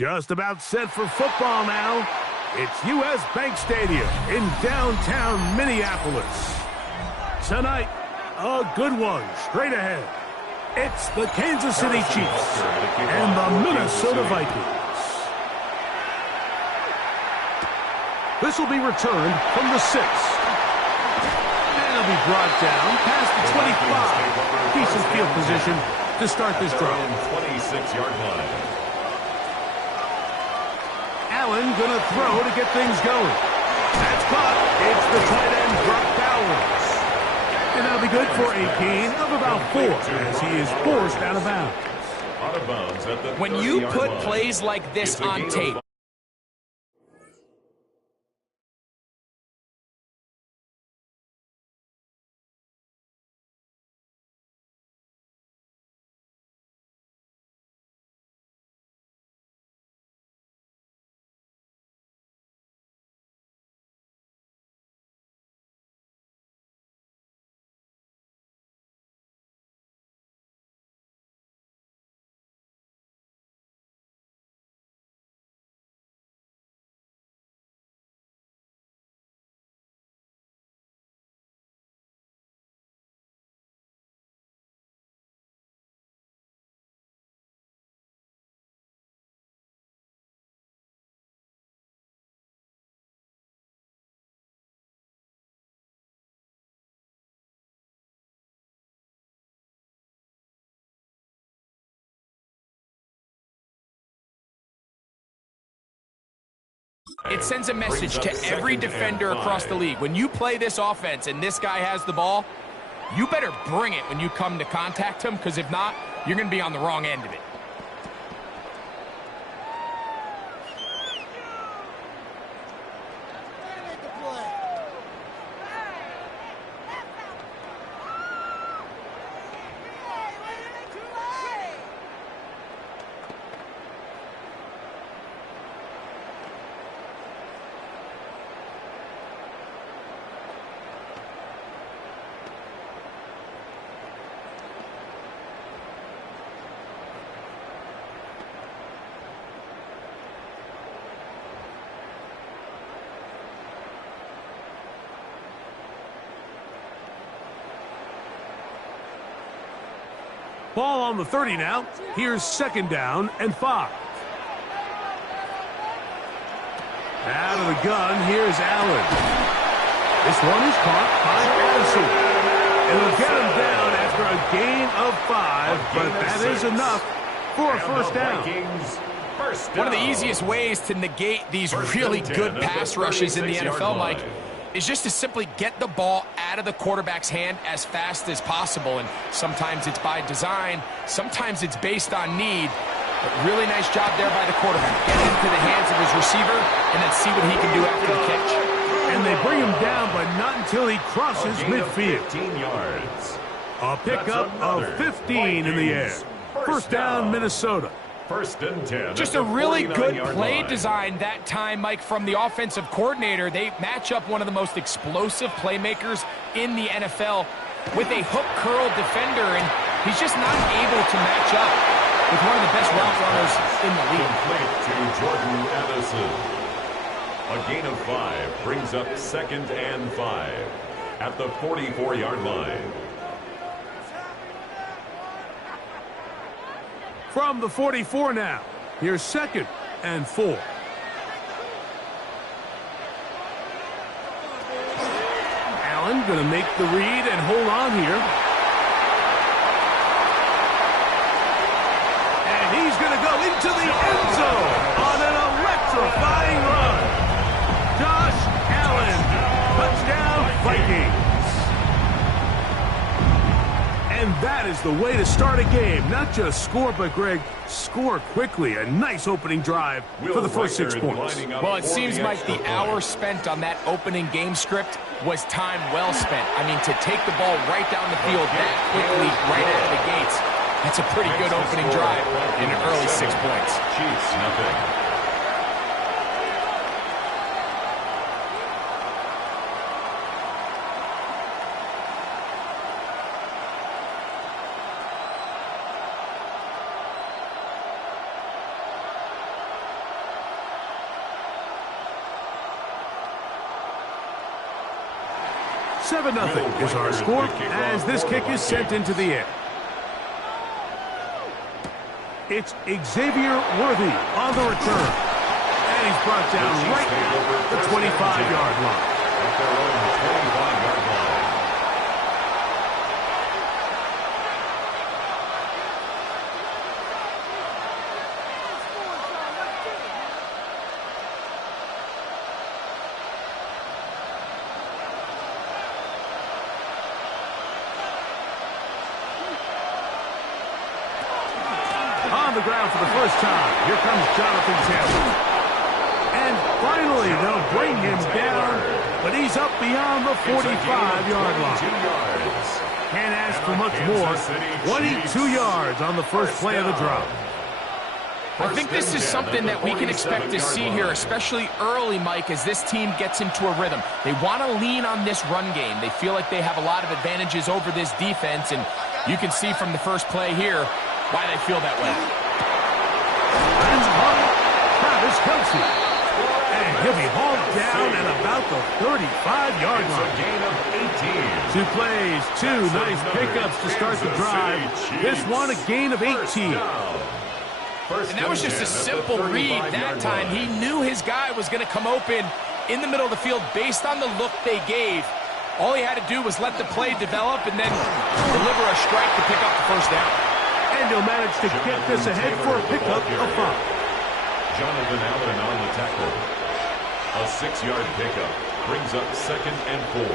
Just about set for football now. It's U.S. Bank Stadium in downtown Minneapolis. Tonight, a good one straight ahead. It's the Kansas City Chiefs and the Minnesota Vikings. This will be returned from the 6. And it'll be brought down past the 25. Decent field position to start this drive. 26-yard line. Allen going to throw to get things going. That's caught. It's the tight end, Brock Bowers. And that'll be good for a gain of about 4 as he is forced out of bounds. Out of bounds at the When you 30-yard put line. plays like this on tape, it sends a message to every defender across the league. When you play this offense and this guy has the ball, you better bring it when you come to contact him, because if not, you're going to be on the wrong end of it. Ball on the 30 now. Here's 2nd down and 5. Out of the gun, here's Allen. This one is caught by Addison. It'll get him down after a gain of 5, but that is enough for a first down. One of the easiest ways to negate these really good pass rushes in the NFL, Mike, is just to simply get the ball out of the quarterback's hand as fast as possible. And sometimes it's by design, sometimes it's based on need. But really nice job there by the quarterback. Get it into the hands of his receiver and then see what he can do after the catch. And they bring him down, but not until he crosses midfield. 15 yards. A pickup of 15 in the air. First down, Minnesota. 1st and 10. Just a really good play design that time, Mike, from the offensive coordinator. They match up one of the most explosive playmakers in the NFL with a hook curl defender, and he's just not able to match up with one of the best route runners in the league. Complete to Jordan Addison. A gain of 5 brings up 2nd and 5 at the 44-yard line. From the 44 now. Here's 2nd and 4. Allen going to make the read and hold on here. And he's going to go into the end zone on an electrifying run. Josh Allen, touchdown Vikings. And that is the way to start a game. Not just score, but, Greg, score quickly. A nice opening drive for the first 6 points. Well, it seems like the hour spent on that opening game script was time well spent. I mean, to take the ball right down the field that quickly, right out of the gates, that's a pretty good opening drive in an early 6 points. Chiefs, nothing. Seven 0 is our score as this kick is sent into the air. It's Xavier Worthy on the return. And he's brought down right at the 25-yard line. At their own 25-yard line. On the ground for the first time. Here comes Jonathan Taylor. And finally, they'll bring him down, but he's up beyond the 45-yard line. Can't ask for much more. 22 yards on the first play of the drive. I think this is something that we can expect to see here, especially early, Mike, as this team gets into a rhythm. They want to lean on this run game. They feel like they have a lot of advantages over this defense, and you can see from the first play here why they feel that way. And Travis Kelce. And he'll be hauled down at about the 35-yard line. Gain of 18. Two plays, two nice pickups to start the drive. This one, a gain of 18. And that was just a simple read that time. He knew his guy was going to come open in the middle of the field based on the look they gave. All he had to do was let the play develop and then deliver a strike to pick up the first down. And he'll manage to get this ahead for a pickup of 5. Jonathan Allen on the tackle. A 6-yard pickup brings up 2nd and 4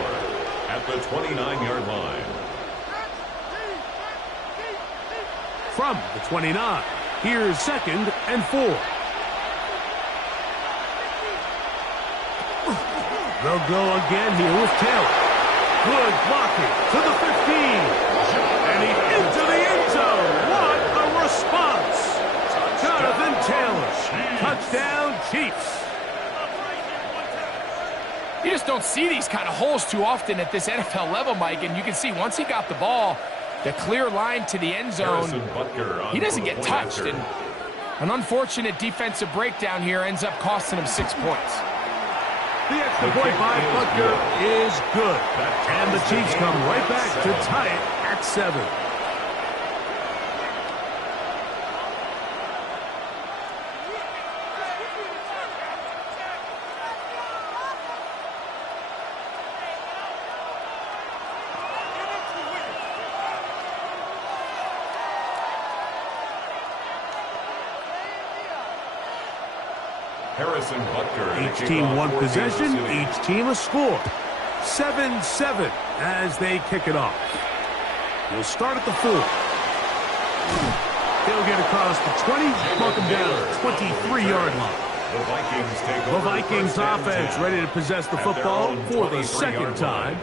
at the 29-yard line. From the 29, here's 2nd and 4. They'll go again here with Taylor. Good blocking to the 15. And he's into the end zone. What a response. Jonathan Taylor. Touchdown, Chiefs. You just don't see these kind of holes too often at this NFL level, Mike. And you can see once he got the ball, the clear line to the end zone, he doesn't get touched. And an unfortunate defensive breakdown here ends up costing him 6 points. The extra point by Butker is good. And the Chiefs come right back to tie it at 7. Harrison Butker. Each team one possession, each team a score. 7-7 as they kick it off. We'll start at the 4. He'll get across the 20, mark him down at the 23-yard line. The Vikings offense ready to possess the football for the second time.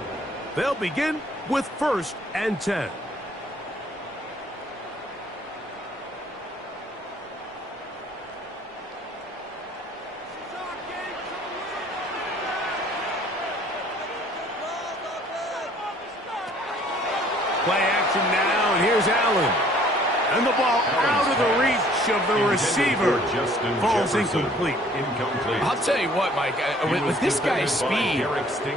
They'll begin with 1st and 10. Play action now, and here's Allen. And the ball out of the reach of the receiver. Falls incomplete. I'll tell you what, Mike, with this guy's speed,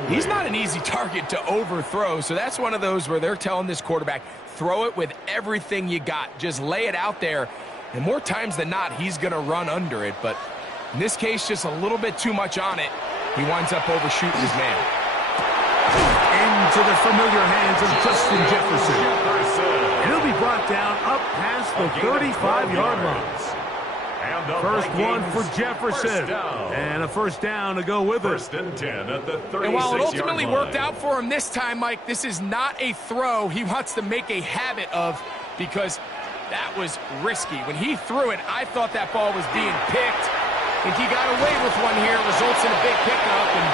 he's not an easy target to overthrow. So that's one of those where they're telling this quarterback, throw it with everything you got. Just lay it out there. And more times than not, he's going to run under it. But in this case, just a little bit too much on it. He winds up overshooting his man. Into the familiar hands of Justin Jefferson. He'll be brought down up past the 35-yard line. First one for Jefferson. And a first down to go with it. 1st and 10 at the 36-yard line. And while it ultimately worked out for him this time, Mike, this is not a throw he wants to make a habit of, because that was risky. When he threw it, I thought that ball was being picked. I think he got away with one here. Results in a big pickup and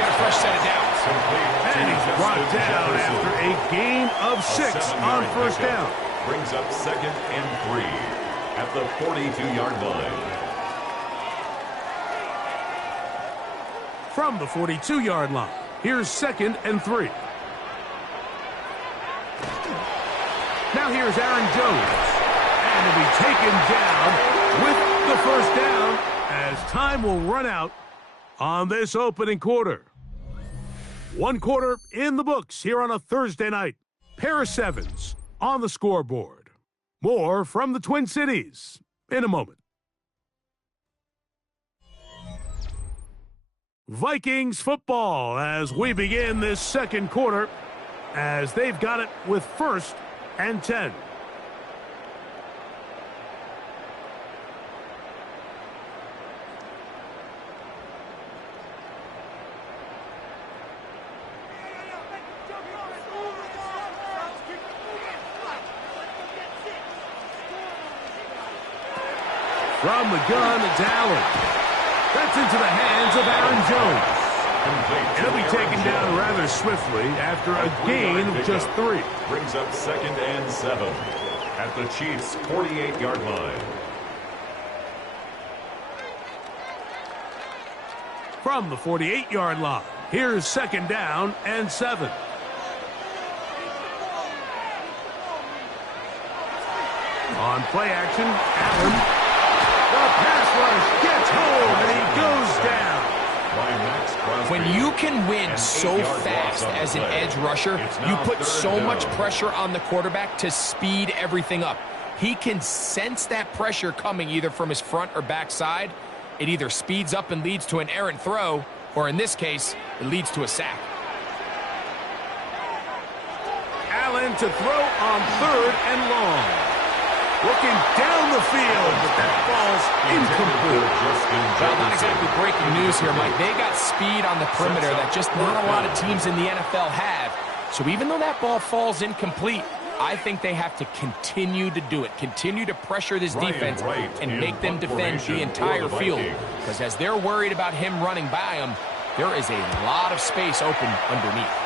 get a fresh set of downs. And he's brought down after a gain of 6 on first down. Brings up 2nd and 3 at the 42-yard line. From the 42-yard line, here's 2nd and 3. Now here's Aaron Jones. And he'll be taken down with the first down as time will run out on this opening quarter. 1 quarter in the books here on a Thursday night. Pair of 7s on the scoreboard. More from the Twin Cities in a moment. Vikings football as we begin this second quarter, as they've got it with 1st and 10. From the gun, it's Allen. That's into the hands of Aaron Jones. And he'll be taken down rather swiftly after a gain of just 3. Brings up 2nd and 7 at the Chiefs' 48-yard line. From the 48-yard line, here's 2nd down and 7. On play action, Allen. The pass rush gets home, and he goes down. When you can win so fast as an edge rusher, you put so much pressure on the quarterback to speed everything up. He can sense that pressure coming either from his front or back side. It either speeds up and leads to an errant throw, or in this case, it leads to a sack. Allen to throw on 3rd and long. Looking down the field, but that ball's incomplete. Well, not exactly breaking news here, Mike. They got speed on the perimeter that just not a lot of teams in the NFL have. So even though that ball falls incomplete, I think they have to continue to do it. Continue to pressure this defense and make them defend the entire field. Because as they're worried about him running by them, there is a lot of space open underneath.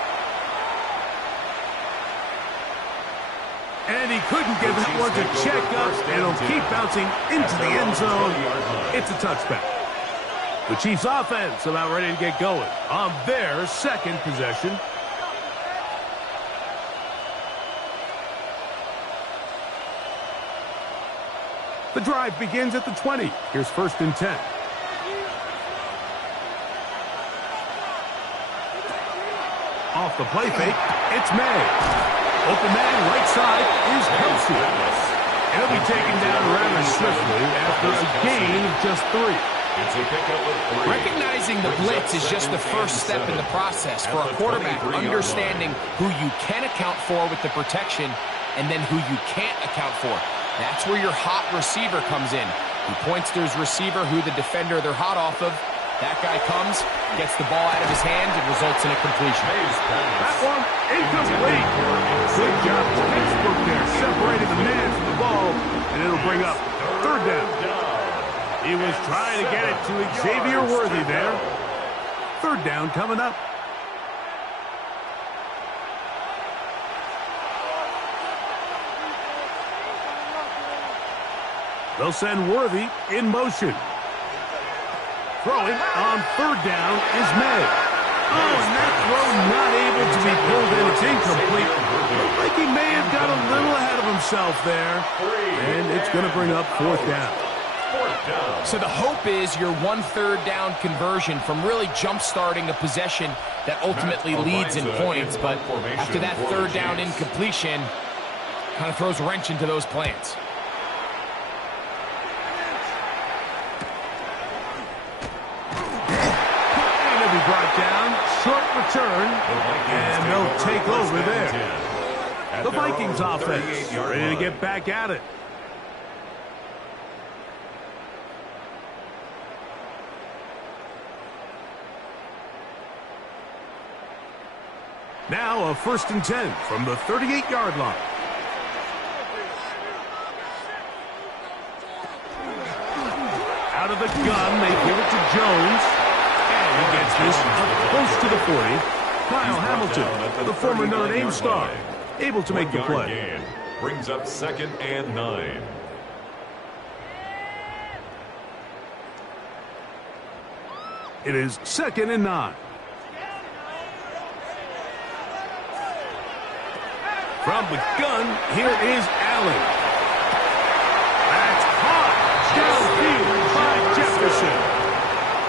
And he couldn't get that one to check up, and it'll keep bouncing into the end zone. It's a touchback. The Chiefs offense about ready to get going on their 2nd possession. The drive begins at the 20. Here's 1st and 10. Off the play fake, it's May. Open man, right side, is Kelsey. And he'll be taken down rather swiftly after a gain of just 3. It's a pickup of 3. Recognizing the blitz is just the first step in the process for a quarterback understanding who you can account for with the protection and then who you can't account for. That's where your hot receiver comes in. He points to his receiver who the defender they're hot off of. That guy comes, gets the ball out of his hand, and results in a completion. That one, incomplete. Good job, textbook there, separating the man from the ball, and it'll bring up 3rd down. He was trying to get it to Xavier Worthy there. 3rd down coming up. They'll send Worthy in motion. Throwing on 3rd down is May. Oh, and that throw not able to be pulled in. It's incomplete. Looked like he may have got a little ahead of himself there. And it's going to bring up 4th down. So the hope is your 1/3 down conversion from really jump-starting a possession that ultimately leads in points. But after that 3rd down incompletion, kind of throws a wrench into those plans. Brought down, short return, and they'll take over there. The Vikings offense ready to get back at it. Now a 1st and 10 from the 38-yard line. Out of the gun, they give it to Jones. He gets this up close to the 40. Kyle Hamilton, the former Notre Dame star, able to make the play. Brings up 2nd and 9. It is 2nd and 9. From the gun, here is Allen. That's caught downfield by Jefferson.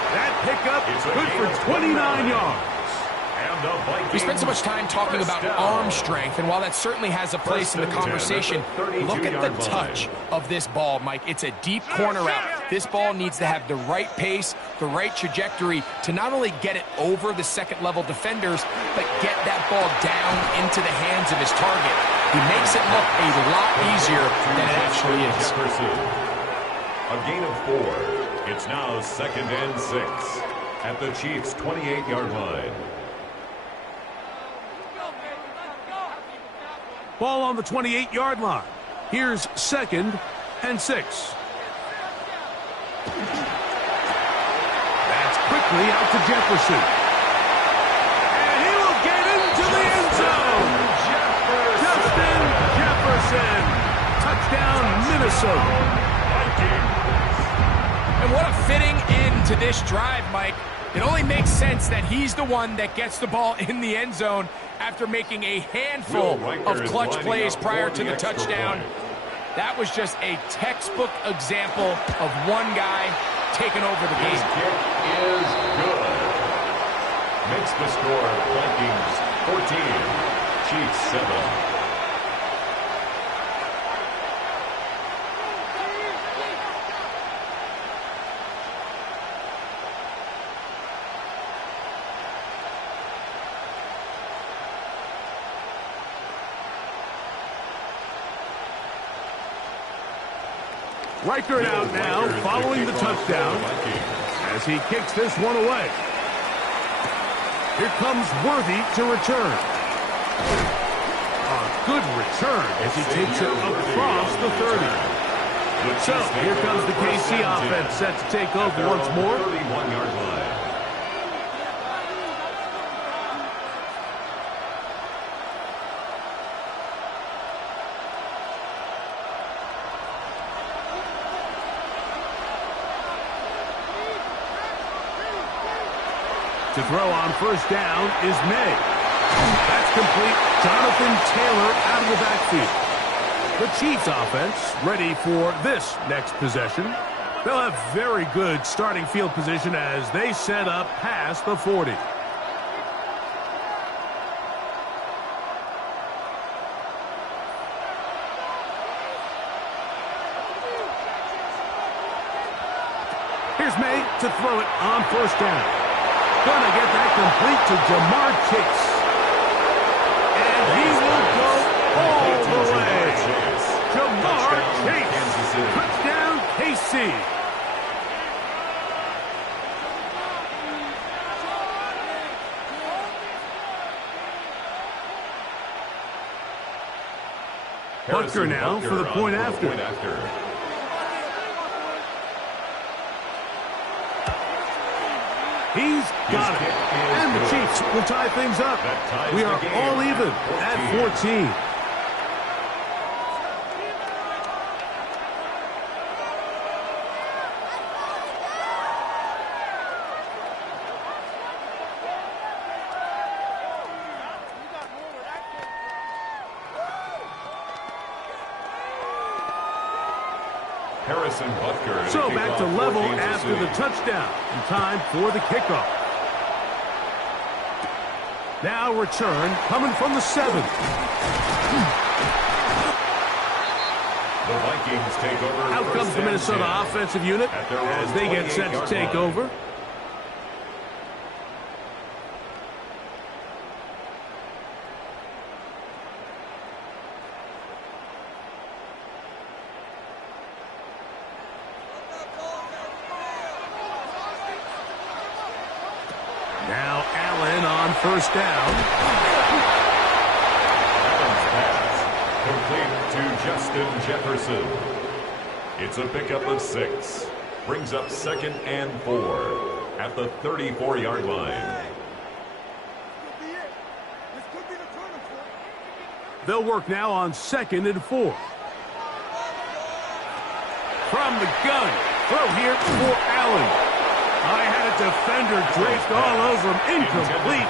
That pickup good for 29 yards. We spent so much time talking about arm strength, and while that certainly has a place in the conversation, look at the touch of this ball, Mike. It's a deep corner route. This ball needs to have the right pace, the right trajectory to not only get it over the second-level defenders, but get that ball down into the hands of his target. He makes it look a lot easier than it actually is. A gain of 4. It's now 2nd and 6 at the Chiefs' 28-yard line. Ball on the 28-yard line. Here's 2nd and 6. That's quickly out to Jefferson. And he will get into the end zone. Justin Jefferson. Touchdown, Minnesota. And what a fitting end to this drive, Mike. It only makes sense that he's the one that gets the ball in the end zone after making a handful of clutch plays prior to the touchdown. That was just a textbook example of one guy taking over the game. His kick is good. Makes the score Vikings 14, Chiefs 7. Reichert out now, following the touchdown, as he kicks this one away. Here comes Worthy to return. A good return as he takes it across the 30. So, here comes the KC offense set to take over once more. 31-yard line. To throw on first down is May. That's complete. Jonathan Taylor out of the backfield. The Chiefs offense ready for this next possession. They'll have very good starting field position as they set up past the 40. Here's May to throw it on first down. Gonna get that complete to Jamar Chase. And he will go all the way. Jamar Chase. Touchdown, KC. Butker now for the point after. He's got it. And the Chiefs will tie things up. We are all even at 14. Harrison Butker. So back to level after the touchdown. And time for the kickoff. Now return coming from the 7. The Vikings take over. Out comes the Minnesota offensive unit as they get set to take over. Now Allen on first down. Allen's pass complete to Justin Jefferson. It's a pickup of 6. Brings up 2nd and 4 at the 34-yard line. They'll work now on 2nd and 4. From the gun. Throw here for Allen. I had a defender draped all over him. Incomplete.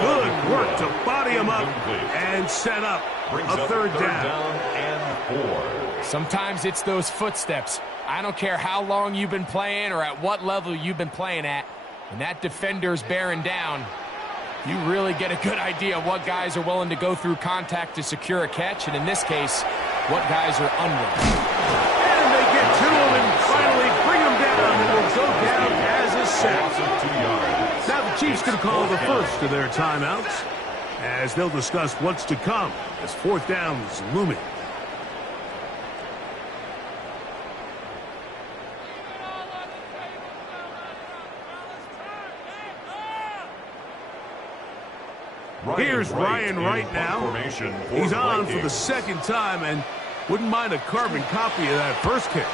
Good work to body him up and set up a third down and 4. Sometimes it's those footsteps. I don't care how long you've been playing or at what level you've been playing at. When that defender's bearing down, you really get a good idea of what guys are willing to go through contact to secure a catch, and in this case, what guys are unwilling. And they get to him and finally bring him down. Chiefs going to call the first of their timeouts as they'll discuss what's to come as fourth down is looming. Here's Ryan Wright now. He's on for the second time and wouldn't mind a carbon copy of that first kick.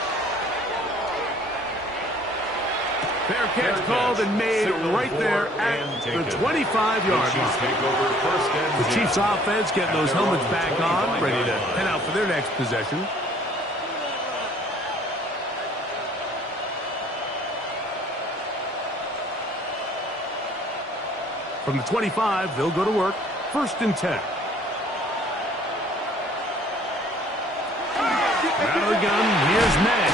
Fair catch called and made right there at the 25-yard line. The Chiefs offense getting those helmets back on, ready to head out for their next possession. From the 25, they'll go to work. 1st and 10. Out of the gun, here's May.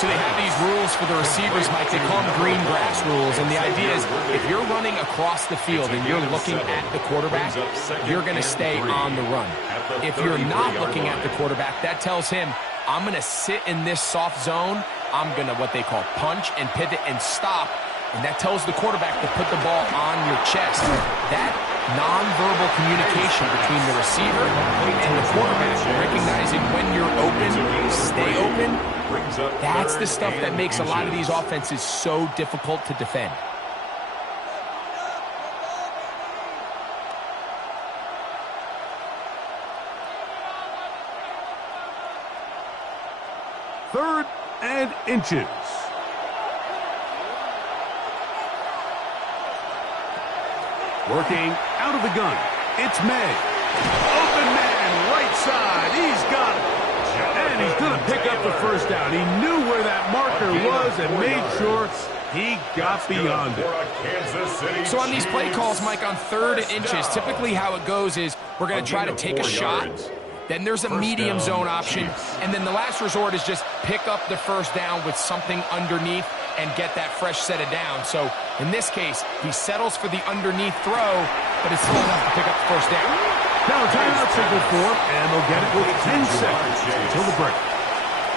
So they have these rules for the receivers, Mike. They call them green grass rules. And the idea is if you're running across the field and you're looking at the quarterback, you're going to stay on the run. If you're not looking at the quarterback, that tells him, I'm going to sit in this soft zone. I'm going to what they call punch and pivot and stop. And that tells the quarterback to put the ball on your chest. That nonverbal communication between the receiver and the quarterback, recognizing when you're open, stay open, that's the stuff that makes a lot of these offenses so difficult to defend. Third and inches. Working out of the gun. It's May. Open man, right side. He's got it. And he's going to pick up the first down. He knew where that marker was and made sure he got beyond it. So on these play calls, Mike, on 3rd and inches, typically how it goes is we're going to try to take a shot. Then there's a medium zone option. And then the last resort is just pick up the first down with something underneath and get that fresh set of down. So in this case, he settles for the underneath throw, but it's still enough to pick up the first down. Now a timeout signal for him, and they'll get it with 10 seconds until the break.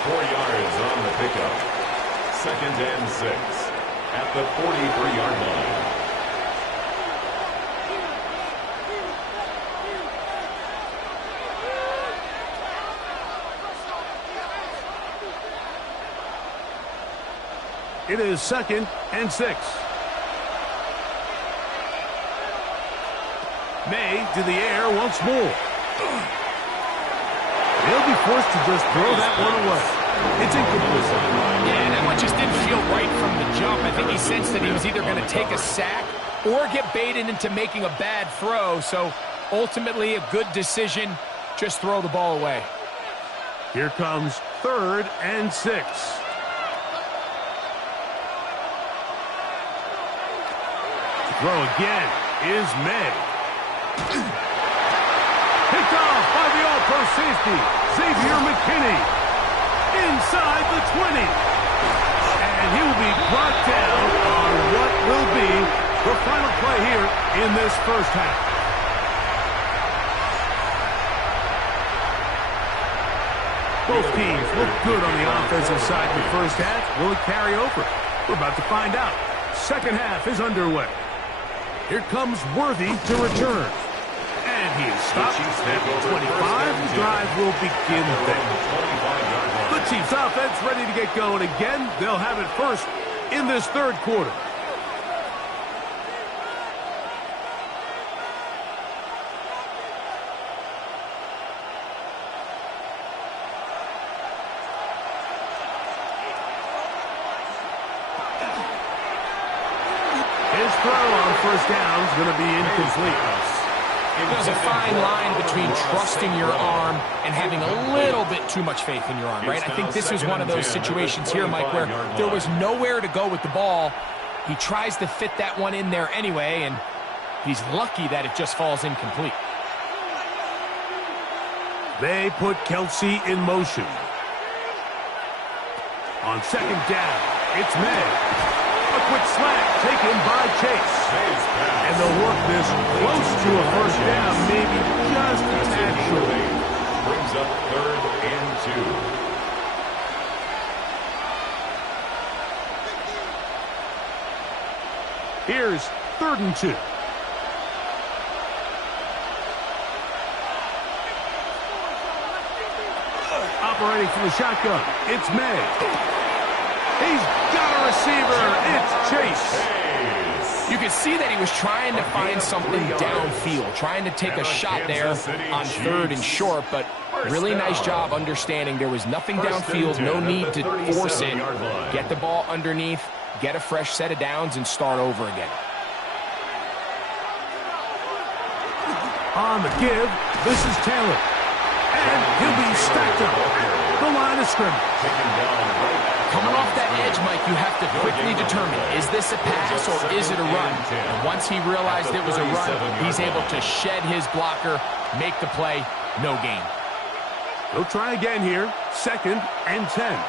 4 yards on the pickup. 2nd and 6 at the 43-yard line. It is 2nd and 6. May to the air once more. They'll be forced to just throw that one away. It's incomplete. Yeah, that one just didn't feel right from the jump. I think he sensed that he was either going to take a sack or get baited into making a bad throw. So ultimately a good decision, just throw the ball away. Here comes 3rd and 6. Throw again is May. Picked off by the all-pro safety, Xavier McKinney. Inside the 20. And he will be brought down on what will be the final play here in this first half. Both teams look good on the offensive side in the first half. Will it carry over? We're about to find out. Second half is underway. Here comes Worthy to return. And he is stopped at the 25. The drive will begin then. The Chiefs offense ready to get going again. They'll have it first in this 3rd quarter. His throw on first down is going to be incomplete. There's a fine line between trusting your arm and having a little bit too much faith in your arm, right? I think this was one of those situations here, Mike, where there was nowhere to go with the ball. He tries to fit that one in there anyway, and he's lucky that it just falls incomplete. They put Kelsey in motion. On 2nd down, it's May. A quick slant taken by Chase. And they'll work this close to a first down, maybe just a tad short. Brings up 3rd and 2. Here's 3rd and 2. Operating from the shotgun, it's May. He's got a receiver. It's Chase. You can see that he was trying to find something downfield, trying to take a shot there on 3rd and short, but really nice job understanding there was nothing downfield, no need to force it. Get the ball underneath, get a fresh set of downs, and start over again. On the give, this is Taylor. And he'll be stacked up at the line of scrimmage. Coming off that edge, Mike, you have to quickly determine, is this a pass or is it a run? And once he realized it was a run, he's able to shed his blocker, make the play, no gain. He'll try again here, 2nd and 10.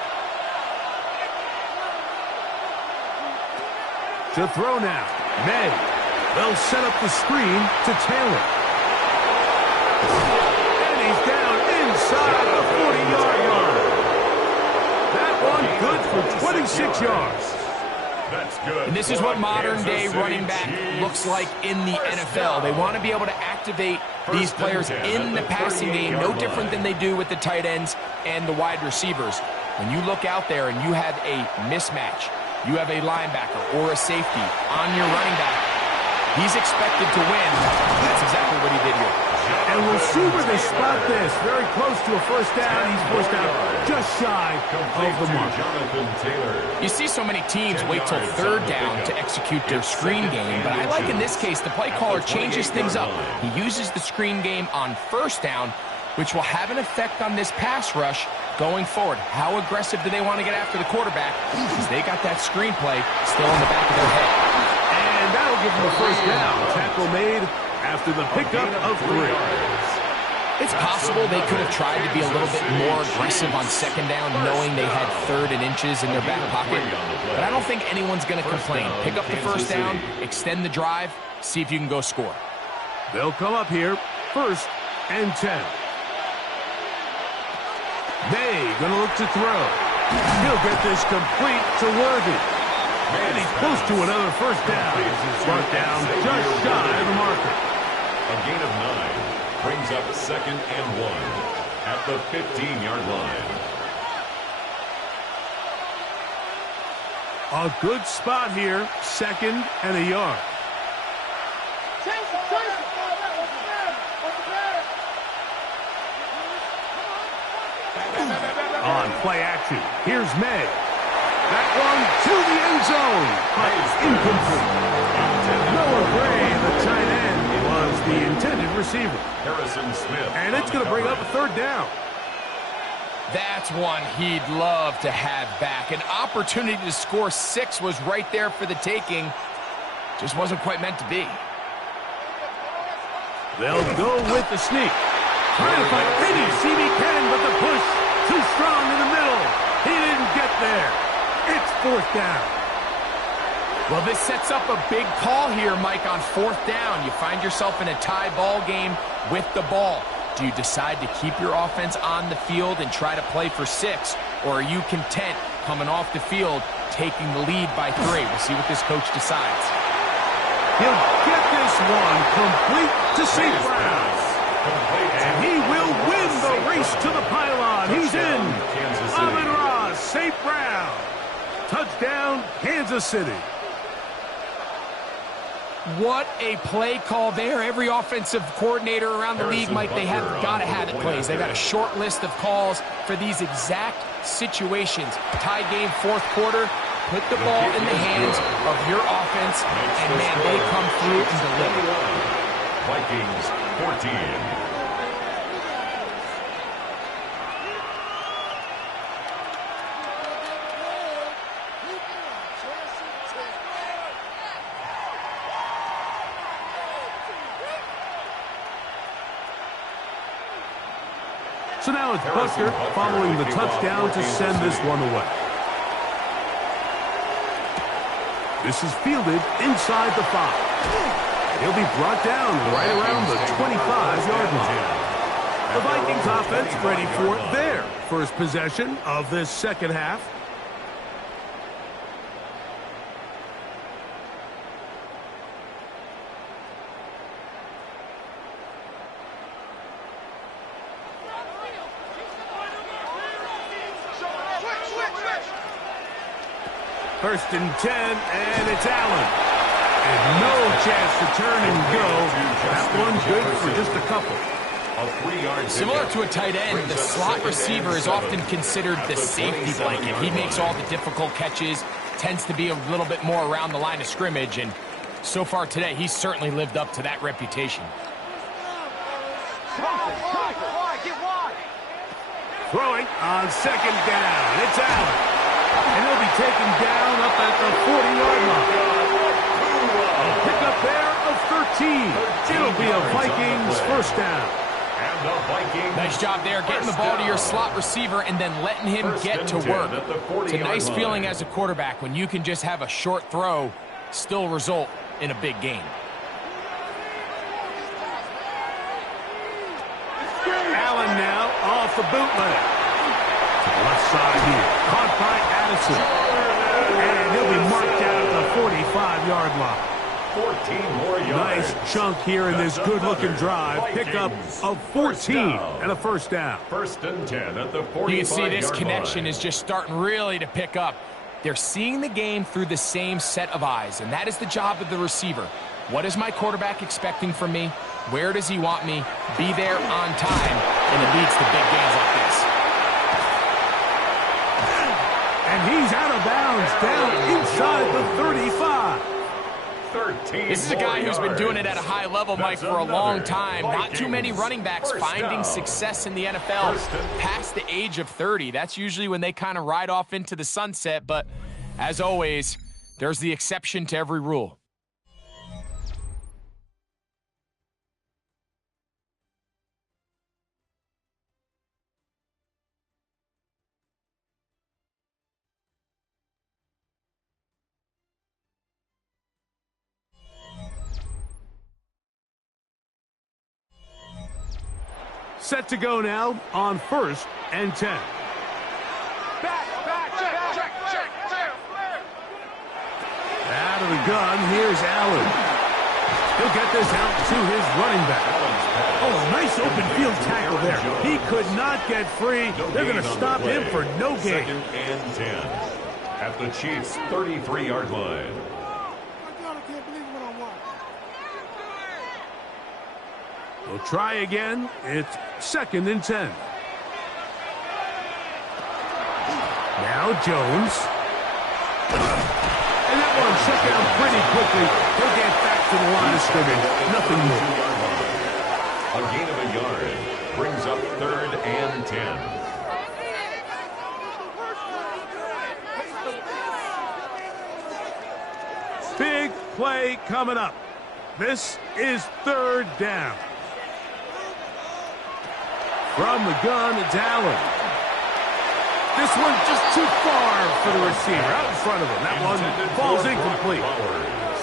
To throw now, May. They'll set up the screen to Taylor. And he's down inside the 40-yard line. That one good for 26 yards. That's good. And this is what modern-day running back looks like in the NFL. They want to be able to activate these players in the passing game, no different than they do with the tight ends and the wide receivers. When you look out there and you have a mismatch, you have a linebacker or a safety on your running back, he's expected to win. That's exactly what he did here. And we'll see where they spot this. Very close to a first down. He's forced out just shy of the mark. You see so many teams wait till 3rd down to execute their screen game, but I like in this case the play caller changes things up. He uses the screen game on 1st down, which will have an effect on this pass rush going forward. How aggressive do they want to get after the quarterback? Because they got that screen play still in the back of their head. And that'll give them a first down. Tackle made after the pickup of 3. It's possible they could have tried to be a little bit more aggressive on 2nd down, knowing they had 3rd and inches in their back pocket. But I don't think anyone's going to complain. Pick up the first down, extend the drive, see if you can go score. They'll come up here, 1st and 10. May gonna look to throw. He'll get this complete to Worthy. And he's close to another first down. Brought down just shy of the marker. A gain of 9 brings up 2nd and 1 at the 15-yard line. A good spot here, 2nd and a yard. On play action, here's May. That one to the end zone, but incomplete. Noah Gray, the tight end, was the intended receiver. Harrison Smith. And it's going to bring up a 3rd down. That's one he'd love to have back. An opportunity to score 6 was right there for the taking. Just wasn't quite meant to be. They'll go with the sneak. Trying to find any CB can, but the push too strong in the middle. He didn't get there. It's 4th down. Well, this sets up a big call here, Mike, on 4th down. You find yourself in a tie ball game with the ball. Do you decide to keep your offense on the field and try to play for 6? Or are you content coming off the field, taking the lead by 3? We'll see what this coach decides. He'll get this one complete to St. Brown. And he will win the race to the pylon. He's in. Amon-Ra St. Brown. Touchdown, Kansas City. What a play call there. Every offensive coordinator around the league, Mike, they have got to have it plays. They've got a short list of calls for these exact situations. Tie game, 4th quarter. Put the ball in the hands of your offense, and, man, they come through and deliver. Vikings 14. So now it's Buster following the touchdown to send this one away. This is fielded inside the 5. He'll be brought down right around the 25-yard line. The Vikings offense ready for their first possession of this 2nd half. First and 10, and it's Allen. And no chance to turn and go. That one good for just a couple. Similar to a tight end, the slot receiver is often considered the safety blanket. He makes all the difficult catches, tends to be a little bit more around the line of scrimmage, and so far today, he's certainly lived up to that reputation. Throwing on second down. It's Allen. And he'll be taken down up at the 40-yard line. A pickup there of 13. It'll be a Vikings first down. Nice job there, getting the ball to your slot receiver and then letting him get to work. It's a nice feeling as a quarterback when you can just have a short throw still result in a big game. Allen now off the bootleg. To the left side here. Caught by Addison. And he'll be marked out at the 45-yard line. 14 more yards. Nice chunk here in this good-looking drive. Pickup of 14 and a first down. First and 10 at the 45-yard line. You can see this connection is just starting really to pick up. They're seeing the game through the same set of eyes, and that is the job of the receiver. What is my quarterback expecting from me? Where does he want me? Be there on time, and it leads to big gains like this. And he's out of bounds down inside the 35. This is a guy who's been doing it at a high level, Mike, for a long time. Not too many running backs finding success in the NFL past the age of 30. That's usually when they kind of ride off into the sunset, but as always, there's the exception to every rule. Set to go now on first and 10. Check. Out of the gun, here's Allen. He'll get this out to his running back. Oh, nice open field tackle there. He could not get free. They're going to stop him for no gain. Second and 10 at the Chiefs' 33-yard line. We'll try again. It's second and 10. Now Jones. And that one shut down pretty quickly. He'll get back to the line of scrimmage. Nothing more. A gain of a yard brings up third and 10. Big play coming up. This is third down. From the gun, it's Allen. This one just too far for the receiver. Out in front of him. That one falls incomplete.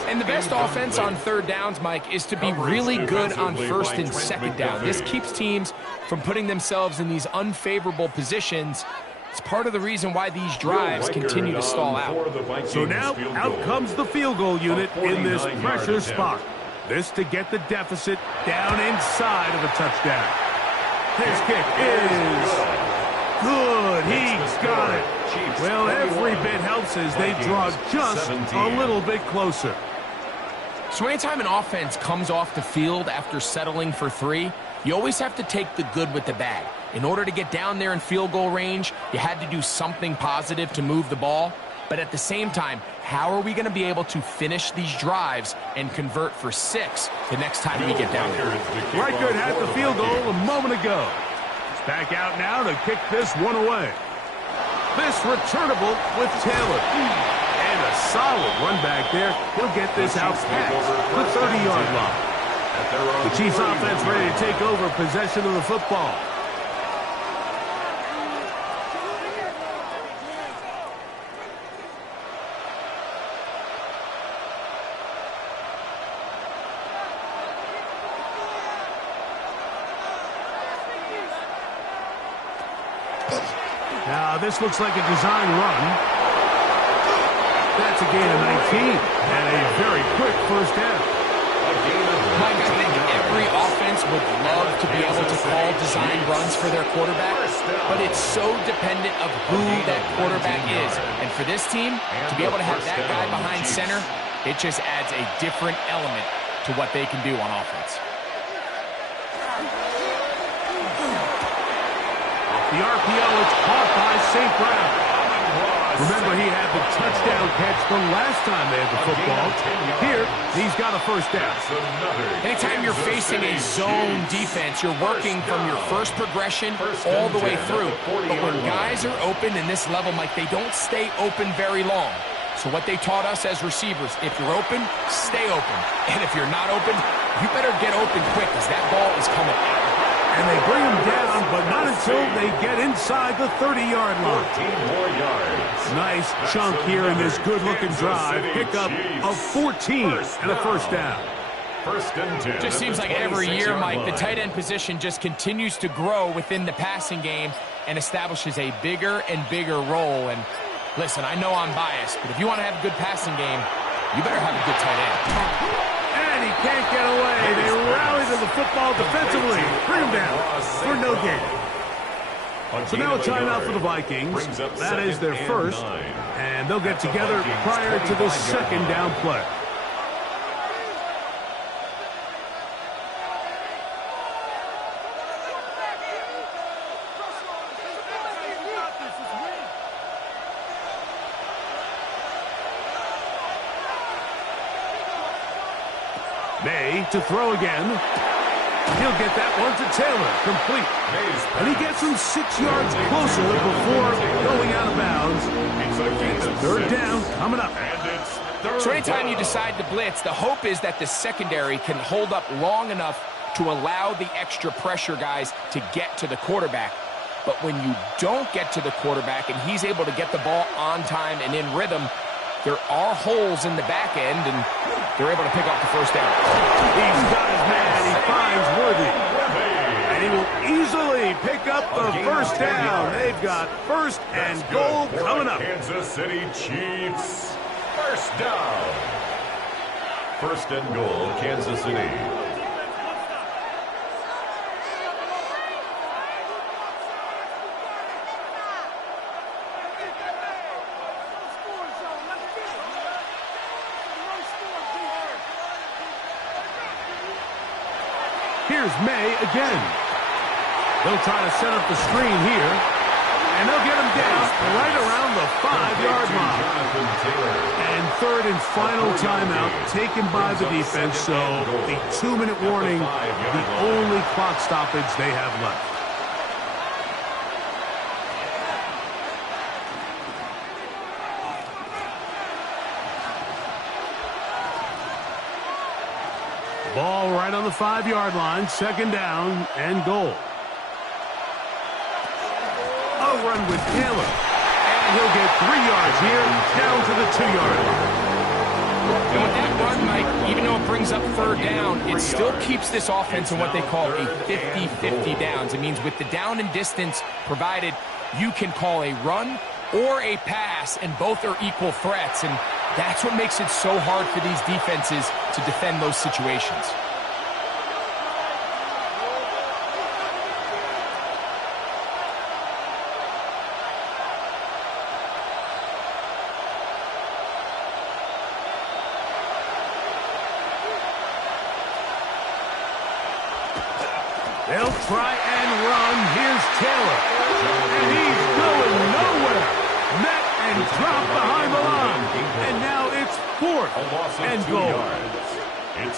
And the best offense on third downs, Mike, is to be really good on first and second down. This keeps teams from putting themselves in these unfavorable positions. It's part of the reason why these drives continue to stall out. So now out comes the field goal unit in this pressure spot. This to get the deficit down inside of a touchdown. His kick is good. He got it. Well, every bit helps as they draw just a little bit closer. So anytime an offense comes off the field after settling for 3, you always have to take the good with the bad. In order to get down there in field goal range, you had to do something positive to move the ball. But at the same time, how are we going to be able to finish these drives and convert for 6 the next time we get down there? Reichert had the field goal a moment ago. He's back out now to kick this one away. This returnable with Taylor. And a solid run back there. He'll get this out past the 30-yard line. The Chiefs offense ready to take over possession of the football. Now, this looks like a design run. That's a gain of 19 and a very quick first down. Mike, I think Every offense would love to be able to call design runs for their quarterback, but it's so dependent of who that quarterback is. And for this team, to be able to have that guy behind center, it just adds a different element to what they can do on offense. The RPO is caught by St. Brown. Remember, he had the touchdown catch the last time they had the football. Here, he's got a first down. Anytime you're facing a zone defense, you're working from your first progression all the way through. But when guys are open in this level, Mike, they don't stay open very long. So what they taught us as receivers, if you're open, stay open. And if you're not open, you better get open quick because that ball is coming out. And they bring him down, but not until they get inside the 30-yard line. 14 more yards. Nice chunk here in this good-looking drive. Pickup of 14 and a first down. First and 10. Just seems like every year, Mike, the tight end position just continues to grow within the passing game and establishes a bigger and bigger role. And listen, I know I'm biased, but if you want to have a good passing game, you better have a good tight end. And he can't get away. They rally to the football defensively. Bring him down for no gain. So now a timeout for the Vikings. That is their first. And they'll get together prior to the second down play. May to throw again. He'll get that one to Taylor, complete. And he gets him 6 yards closer before going out of bounds. Third down coming up. So anytime you decide to blitz, the hope is that the secondary can hold up long enough to allow the extra pressure guys to get to the quarterback. But when you don't get to the quarterback and he's able to get the ball on time and in rhythm, there are holes in the back end, and they're able to pick up the first down. He's got his man. He finds Worthy. And he will easily pick up the first down. They've got first and goal coming up. Kansas City Chiefs. First down. First and goal, Kansas City. Here's May again. They'll try to set up the screen here. And they'll get him down right around the 5-yard line. And third and final timeout taken by the defense. So the 2-minute warning, the only clock stoppage they have left. Ball right on the 5-yard line, second down and goal. A run with Taylor. And he'll get 3 yards here, down to the 2-yard line. And with that run, Mike, even though it brings up third down, it still keeps this offense in what they call a 50-50 downs. It means with the down and distance provided, you can call a run or a pass, and both are equal threats. And that's what makes it so hard for these defenses to defend those situations. They'll try and run. Here's Taylor. And he's going nowhere. Met and dropped behind the line. And now it's fourth and goal.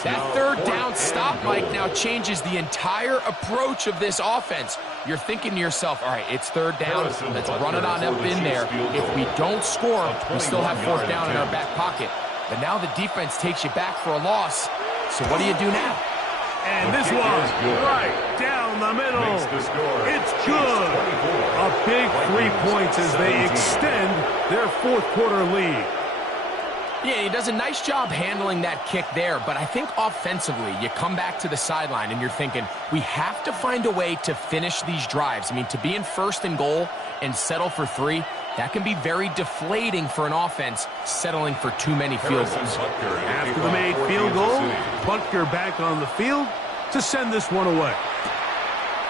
That third down stop, Mike, now changes the entire approach of this offense. You're thinking to yourself, all right, it's third down. Let's run it on up in there. If we don't score, we still have fourth down in our back pocket. But now the defense takes you back for a loss. So what do you do now? And this one, right down the middle. It's good. A big 3 points as they extend their fourth quarter lead. Yeah, he does a nice job handling that kick there, but I think offensively, you come back to the sideline and you're thinking, we have to find a way to finish these drives. I mean, to be in first and goal and settle for 3, that can be very deflating for an offense settling for too many field goals. After the made field goal, Butker back on the field, to send this one away.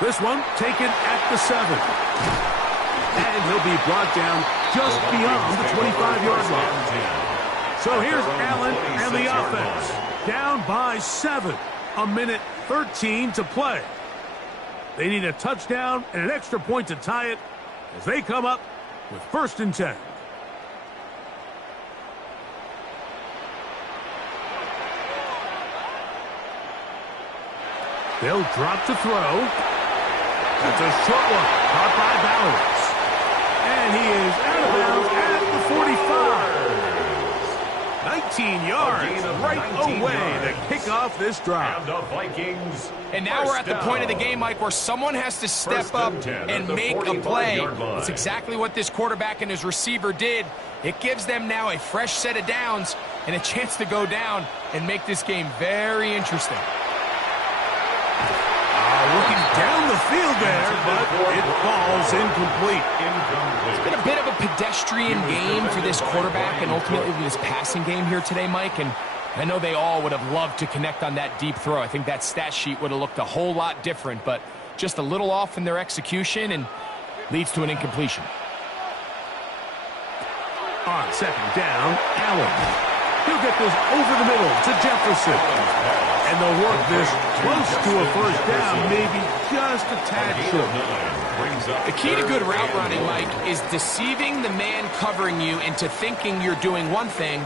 This one taken at the 7. And he'll be brought down just beyond the 25-yard line. So here's Allen and the offense. Down by 7. 1:13 to play. They need a touchdown and an extra point to tie it as they come up with 1st and 10. They'll drop to throw. That's a short one, caught by Bowers. And he is out of bounds at the 45. 19 yards right away to kick off this drive. And the Vikings. And now we're at the point of the game, Mike, where someone has to step up and make a play. It's exactly what this quarterback and his receiver did. It gives them now a fresh set of downs and a chance to go down and make this game very interesting. Looking down the field there, but it falls incomplete. It's been a bit of a pedestrian game for this quarterback and ultimately this passing game here today, Mike. And I know they all would have loved to connect on that deep throw. I think that stat sheet would have looked a whole lot different, but just a little off in their execution and leads to an incompletion. On 2nd down, Allen. He'll get this over the middle to Jefferson. And they'll work this close to a 1st down, maybe just a tad short. The key to good route running, Mike, is deceiving the man covering you into thinking you're doing one thing,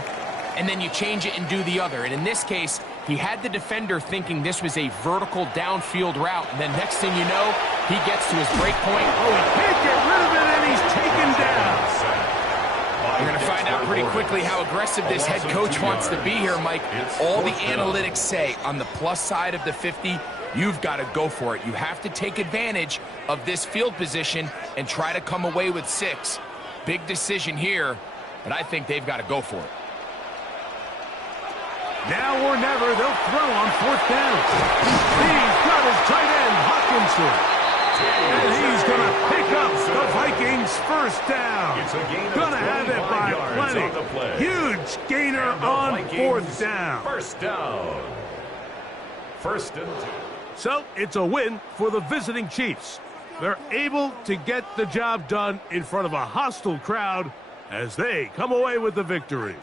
and then you change it and do the other. And in this case, he had the defender thinking this was a vertical downfield route, and then next thing you know, he gets to his break point. Oh, he can't get rid of it, and he's taken down. You're going to find out pretty quickly how aggressive this head coach wants to be here, Mike. All the analytics say on the plus side of the 50, you've got to go for it. You have to take advantage of this field position and try to come away with 6. Big decision here, but I think they've got to go for it. Now or never, they'll throw on 4th down. He's got his tight end, Hawkinson. And he's going to pick up the Vikings' 1st down. Going to have it by plenty. Huge gainer on 4th down. 1st down. 1st and 2. So it's a win for the visiting Chiefs. They're able to get the job done in front of a hostile crowd as they come away with the victory.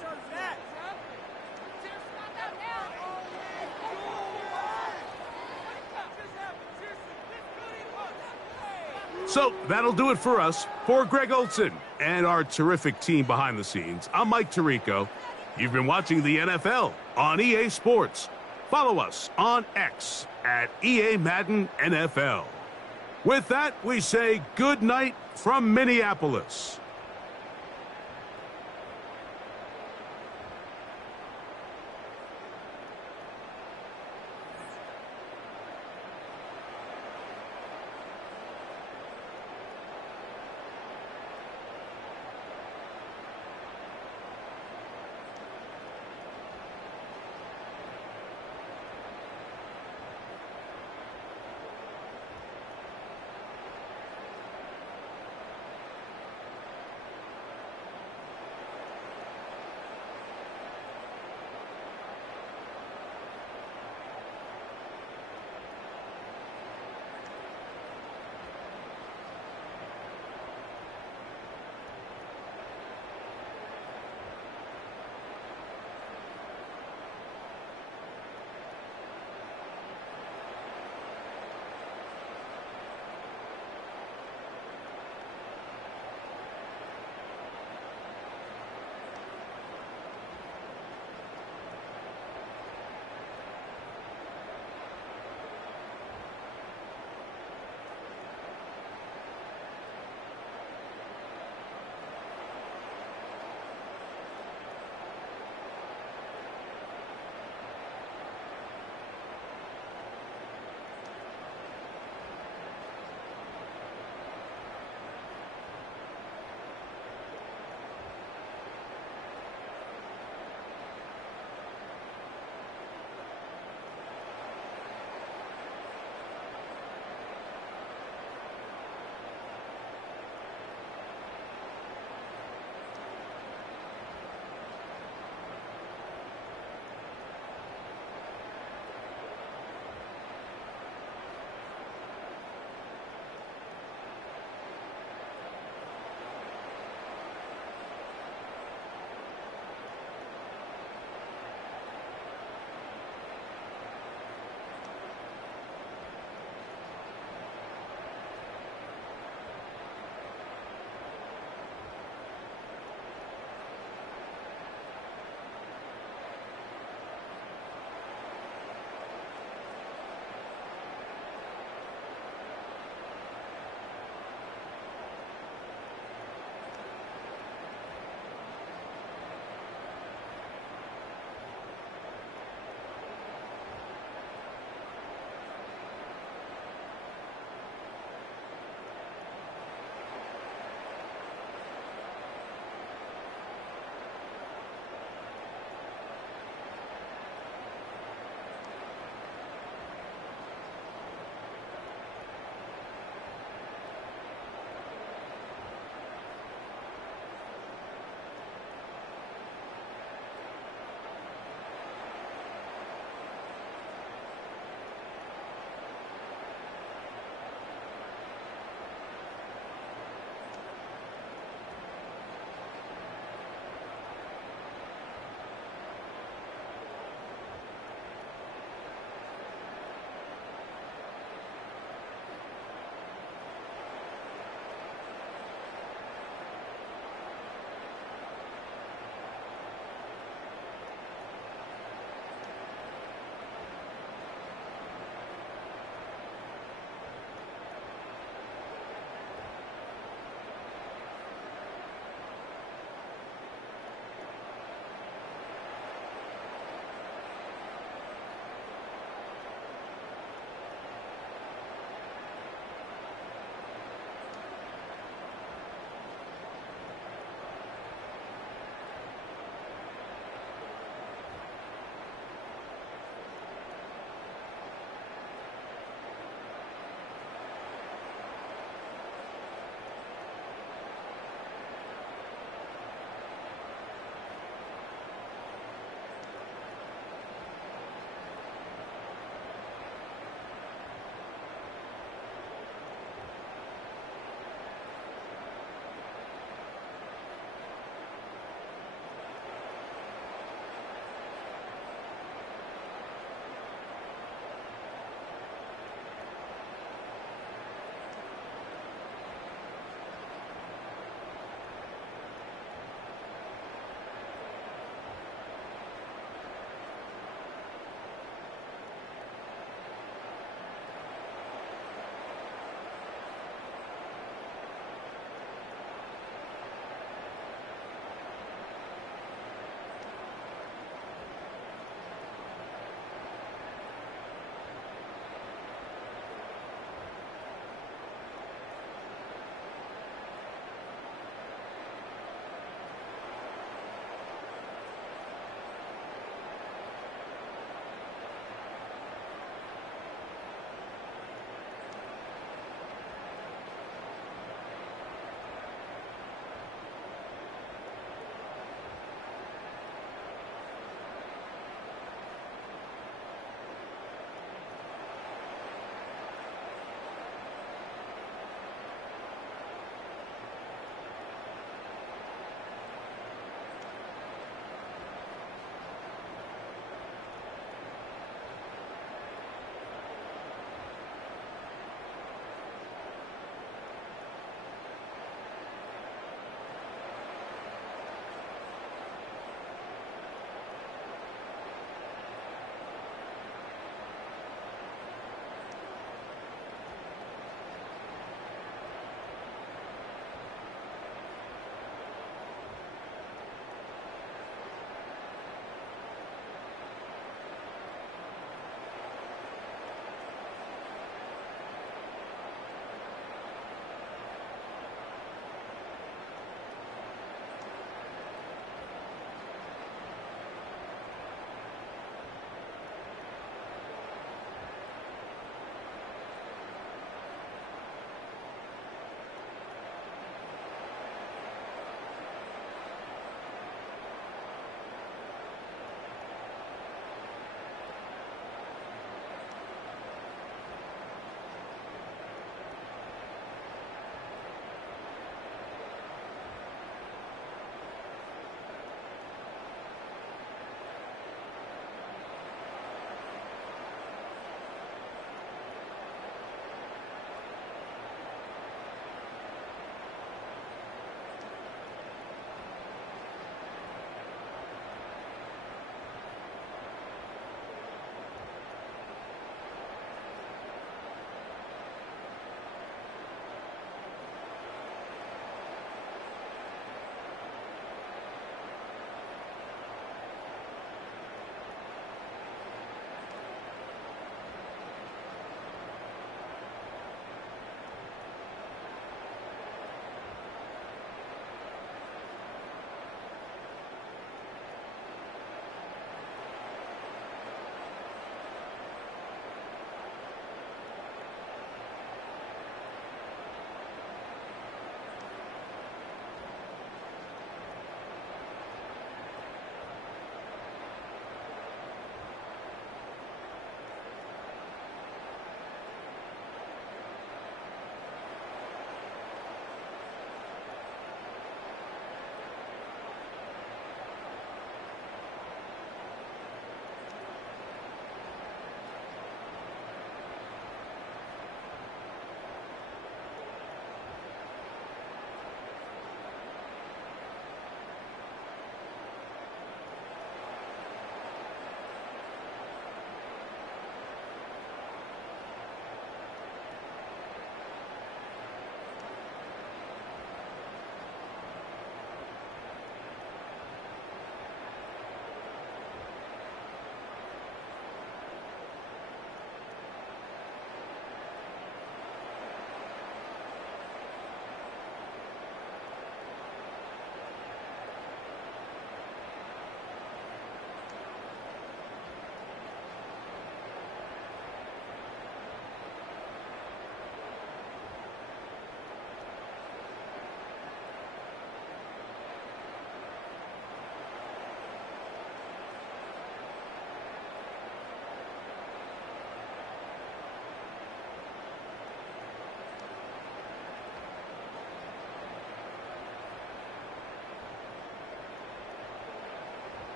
So that'll do it for us. For Greg Olson and our terrific team behind the scenes, I'm Mike Tirico. You've been watching the NFL on EA Sports. Follow us on X at EA Madden NFL. With that, we say good night from Minneapolis.